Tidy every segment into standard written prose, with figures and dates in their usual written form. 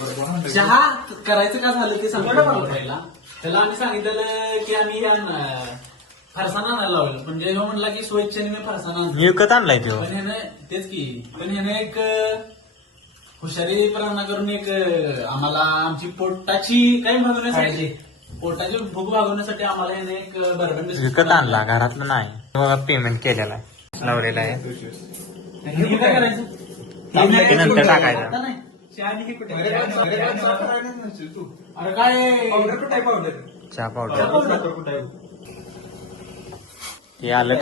चहा करायचं का झालं ते सांगतो पहिला. त्याला आम्ही सांगितलेलं की आम्ही फरसाण आणायला लावलं, पण जेव्हा म्हणला की स्वेच्छेने मी फरसाण आणतो. विकत आणलाय तो. पण ह्यानं तेच की, पण ह्यानं एक हुशारीपणा करून एक आम्हाला आमची पोटाची काय भागवण्यासाठी, पोटाची भूक भागवण्यासाठी आम्हाला ह्यानं एक बर्बन बिस्किट विकत आणला, घरातलं नाही. बघा पेमेंट केलेला आहे, लावलेला आहे. हे काय करायचं? ते नंतर टाकायचं. आता नाही. अरे काय चहा पावडर ते आलं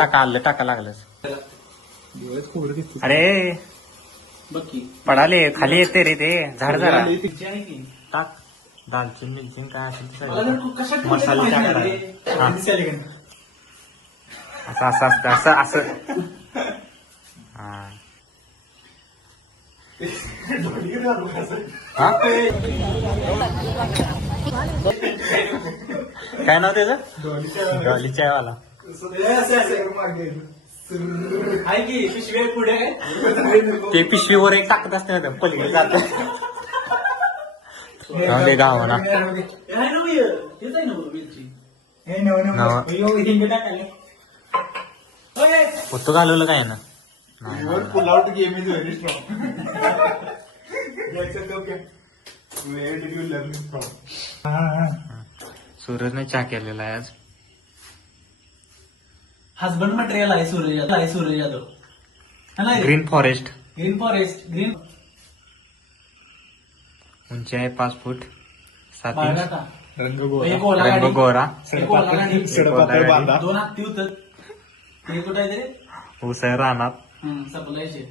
टाका लागलं. अरे बघ की पडाले खाली येते रे ते झाड जरा तिची आहे की. टाक. दालचिनी मिरची काय असेल ते मला सगळं. तर कशात मसाला ठेवलं टाकायला. माहिती आहे? हा. दिसायला का नाही? असं असतं असं हा. हा? काय नाव त्याचं? डॉली चायवाला. आहे की पिशवी आहे पुढे काय? ते पिशवीवर एक टाकत असते ना पलीकडे जात गावाला. हे आहे ना हे? हेच आहे ना मिरची. हिंग होतो घालवलं काय ना. Pull out game is very strong. Where did you learn it from? सूरजने चहा केलेला आहे आज. हजबंड मटेरियल आहे Suraj Yadav. Green forest. Green forest green उंची आहे 5 फूट 7 इंच. बाळगाटा. रंग एक ओला गाडी. रंग गोरा. एक ओला गाडी. सडपातळ बांधा. 2 हत्ती होत. ते कुठं आहे ते? ऊस आहे रानात. सप्लायचे.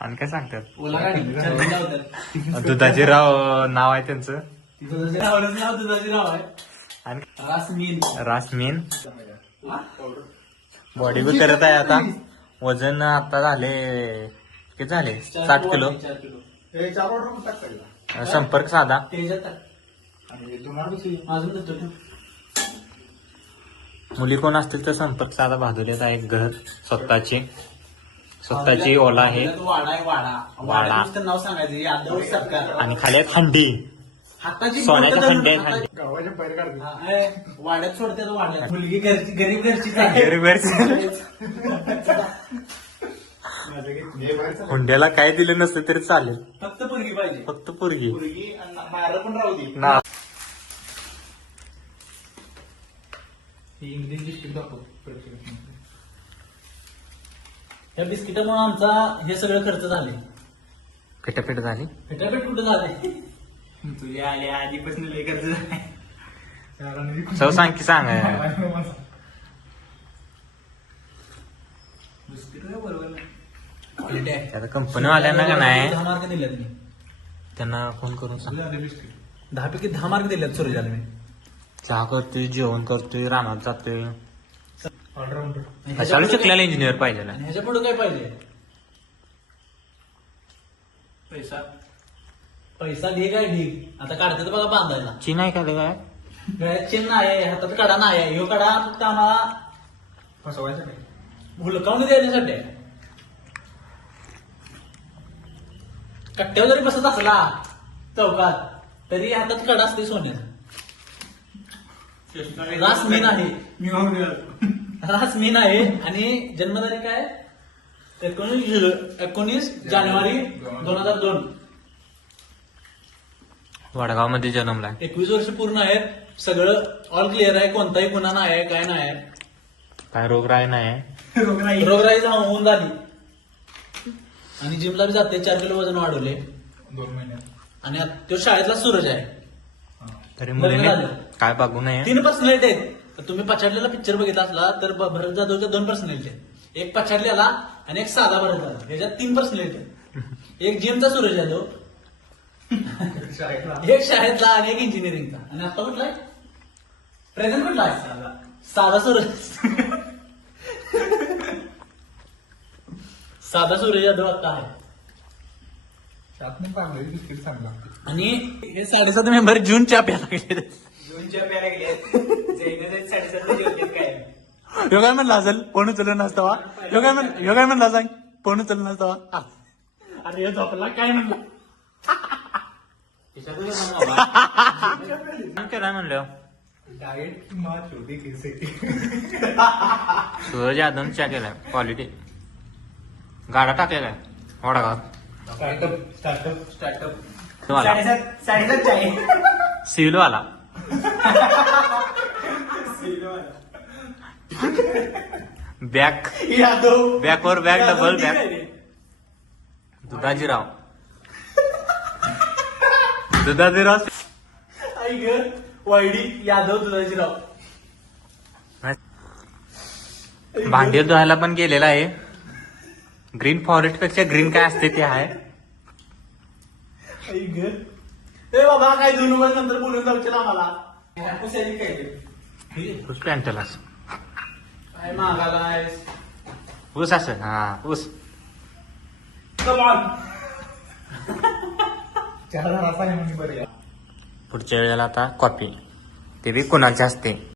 आणि काय सांगतात ओला गाडी. चर्बी लावतात. दुधाजी राव नाव आहे त्यांचं. दुधाजीरावच नाव दुधाजीराव आहे. आणि रासमीन. रासमीन बॉडी बी करत आहे आता. वजन आता झाले किती झाले 60 किलो. 4 किलो. हे 4 ऑर्डर टाकायला. संपर्क साधा. त्याच्यात टाक. आणि तुम्हाला दुसरी अजून देतो ठेव. मुली कोण असतील तर संपर्क साधा. बहादुरीचा एक घर स्वतःची ओला आहे. वाडा आहे वाडा. वाडा नुसतं नाव सांगायचं यादव सरकार. आणि खाली आहे खंडी. हाताची सोन्याच्या बोटं खंडे धरून आहेत. गावाच्या बाहेर काढते. हा, ए, वाड्यात सोडते तो वाड्यात. मुलगी घरची गरीब घरचीच आहे. हुंड्याला काय दिलं नसतं तरी चालेल, फक्त पोरगी पाहिजे. फक्त पोरगी. पोरगी आणि मारं पण राहू दे. ना ही इंग्लिश डिस्ट्रिक्ट दाखव. या बिस्किटामुळे आमचा हे सगळं खर्च झाले. फिटाफिट झाली. फेटाफेट कुठं झाले? तुझ्या आल्या आधीपासून लय खर्च झालाय. चव सांग की सांग. बिस्किट काय बरोबर नाही. क्वालिटी आहे. आता कंपनीवाल्यांना का नाही 10 मार्क दिलेत मी. त्यांना फोन करून सांग. 10 पैकी 10 मार्क दिलेत सूर्याला मी. चहा करतोय, जेवण करतोय, रानात जातोय. ऑलराऊंडर. कशाला शिकलेला इंजिनियर पाहिजे ना. आणि ह्याच्या पुढे काय पाहिजे? पैसा. पैसा ढीग आहे ढीग. आता काढतात बघा बांधायला. चीन आहे का ते काय? गळ्यात चेन नाही, हातात कडा नाही. ह्यो कडा फक्त आम्हाला फसवायचं काय? हुलकावून द्यायच्यासाठी आहे. कट्ट्यावर जरी बसत असला चौकात तरी हातात कडा असते सोन्याचा. रासमीन आहे. रासमीन आहे. आणि जन्मतारीख आहे 19 जानेवारी 2002. वडगाव मध्ये जन्मलाय. 21 वर्ष पूर्ण आहेत. सगळं ऑल क्लिअर आहे. कोणताही गुन्हा नाही आहे, काय नाही आहे. काय रोगराई नाही. रोगराई होऊन झाली. आणि जिमला बी जाते. 4 किलो वजन वाढवले. 2 महिन्यात. आणि तो शाळेतला सूरज आहे. तरी मुलीने झालं. काय बघू नये. 3 पर्सनॅलिटी आहेत. तर तुम्ही पछाडलेला पिक्चर बघितला असला तर भरत जाधवच्या 2 पर्सनॅलिटी आहेत. एक पछाडलेला आणि एक साधा भरत जाधव. ह्याच्यात 3 पर्सनॅलिटी आहेत. एक जिमचा सूरज यादव, एक शाळेतला आणि एक इंजिनिअरिंगचा. आणि आता कुठला आहे? प्रेझेंट कुठला आहे? साधा सूरज. साधा सूरज यादव आता आहे. त्यातनं पांढरी बिस्किट चांगलं लागते. आणि हे 7.5 मेंबर जूनच्या प्याला गेले. जूनच्या प्याला गेले. 7.5 जेवते काय? ह्यो काय म्हणला असेल फोन उचलला नसतावा. ह्यो काय म्हणला सांग फोन उचलला नसतावा. अरे झोपला काय म्हणला. केलाय म्हणलं डाएट की माँ छोटी कैसे की सूरज यादव च्या केलाय क्वालिटी गाडा टाकलेलाय वडागाव स्टार्टअप सिव्हिल वाला बॅक यादव बॅकवर बॅक डबल ठीक आहे बॅक रे. दुधाजीराव दुधाजीराव आई ग वायडी यादव दुधाजीराव. भांडी धुवायला पण गेलेला आहे. ग्रीन फॉरेस्ट पेक्षा ग्रीन काय असते ते आहे. आई ग ए बाबा काय दोन नंबर नंतर बोलून जाऊचे आम्हाला ऊस पॅन्टला काय मागालायस ऊस असं हा ऊस कमॉन. चहा झाला आहे म्हणून बरं. पुढच्या वेळेला आता कॉफी ते बी कोणाची असते